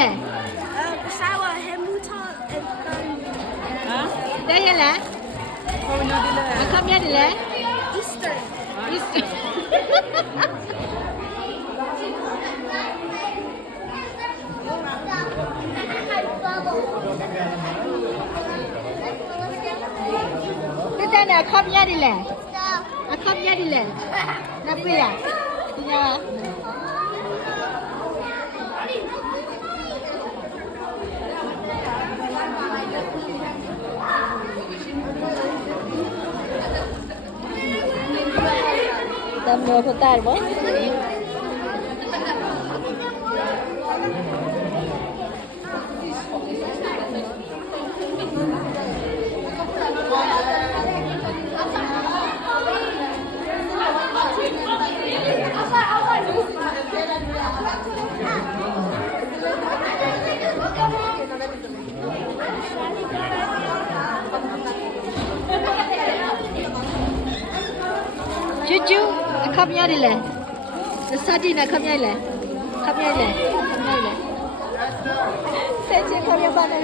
လဲ sour hemuta and တဲ့ရလဲ ဟိုနော်ဒီလေ အခက်မြတ်တယ်လဲ Easter. Easter တဲ့အခက်မြတ်တယ်လဲအခက်မြတ်တယ်လဲနပ်ပြရဒီညာတမ်းလို့ဖတ်တယ်ဘောကျူအခပ်ရတယ်လေစတိနခပ်ရလေခပ်ရလေခပ်ရလေဆက်ချင်ခပ်ရပါနဲ့